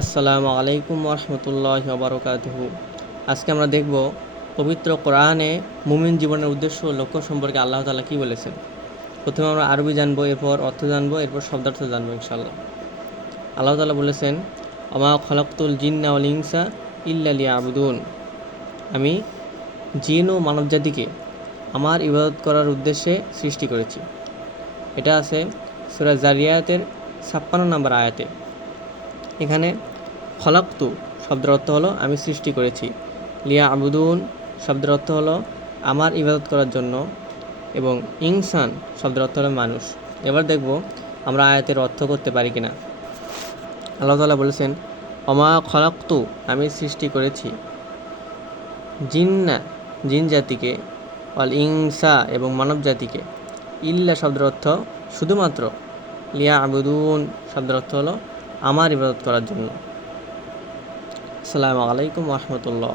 আসসালামু আলাইকুম রহমতুল্লাহ বারকাতুহ আজকে আমরা দেখব পবিত্র কোরআনে মুমিন জীবনের উদ্দেশ্য লক্ষ্য সম্পর্কে আল্লাহ তালা কী বলেছেন। প্রথমে আমরা আরবি জানব, এরপর অর্থ জানব, এরপর শব্দার্থ জানব ইনশাল্লাহ আল্লাহ তালা বলেছেন অমা খলাক্তুল জিন্না ইনসা ইল্লালি আবুদুন আমি জিন ও মানবজাতিকে আমার ইবাদত করার উদ্দেশ্যে সৃষ্টি করেছি। এটা আছে সুরা জারিয়াতের ছাপ্পান্ন নম্বর আয়াতে। এখানে খলাক্তু শব্দের অর্থ হলো, আমি সৃষ্টি করেছি। লিয়া আবুদুন শব্দের অর্থ হলো, আমার ইবাদত করার জন্য। এবং ইনসান শব্দের অর্থ হলো, মানুষ। এবার দেখব আমরা আয়াতের অর্থ করতে পারি কিনা। আল্লাহ তালা বলেছেন অমা খলাক্তু, আমি সৃষ্টি করেছি। জিন্না, জিন জাতিকে অল ইংসা এবং মানব জাতিকে। ইল্লা শব্দের অর্থ শুধুমাত্র। লিয়া আবুদুন শব্দের অর্থ হলো আমার ইবাদত করার জন্য। আসসালামু আলাইকুম রহমতুল্লাহ।